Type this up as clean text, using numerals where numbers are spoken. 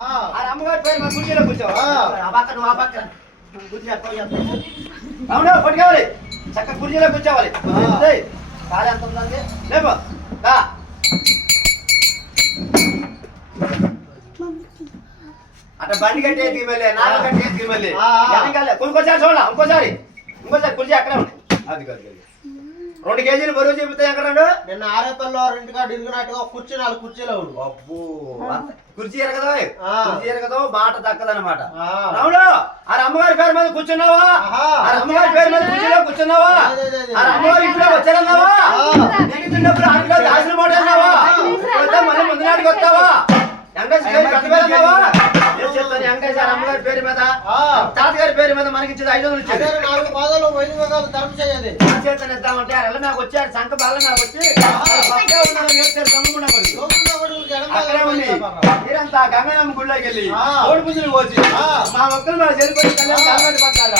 అమ్మగారి పేరు మా కుర్చీలో కూర్చోవా నువ్వు ఆ పక్క కుర్చీ అవునా పట్టుకోవాలి చక్క కుర్చీలో కూర్చోవాలి కాదు ఎంత ఉందండి లేపో అట్లా బండి కట్టే మళ్ళీ నాలుగు కట్టే మళ్ళీ ఇంకోసారి చూడాలి ఇంకోసారి కుర్చీ అక్కడే ఉంది అది కాదు 2 కేజీలు బరువు చెబుతాయి ఎక్కడ నిన్న ఆరేపల్లి ఇంటికాడ ఇరుగునట్టుగా కుర్చీ 4 కుర్చీలో ఉండు అబ్బో కుర్చీ ఎరగదో మాట దక్కదనమాట రాముడు ఆ అమ్మగారి పేరు మీద కూర్చున్నావా ఆ అమ్మగారి పేరు మీద కుర్చీలో కూర్చున్నావా ఆ అమ్మగారి ఇంట్లో వచ్చారన్నావా నీకు తిన్నప్పుడు ఆటలో దాసిన మాట అన్నావా మళ్ళీ ముందు నాటికి వస్తావా వెంకటేశ్వర అమ్మగారి పేరు మీద తాతగారి పేరు మీద మనకి ఇచ్చేది 500 ఇచ్చేది 4 పాదాలు వైద్యులు ధర్మ చేయాలి చేతను ఇద్దామంటే అలా నాకు వచ్చారు సంఖ బాల నాకు వచ్చి మీరంతా గంగనమ్మ గుళ్ళోకి వెళ్ళి కోడి పుంజులు పోసి మా ఒక్కరు మా చెరుపతి కళ్యాణ్ పట్టారా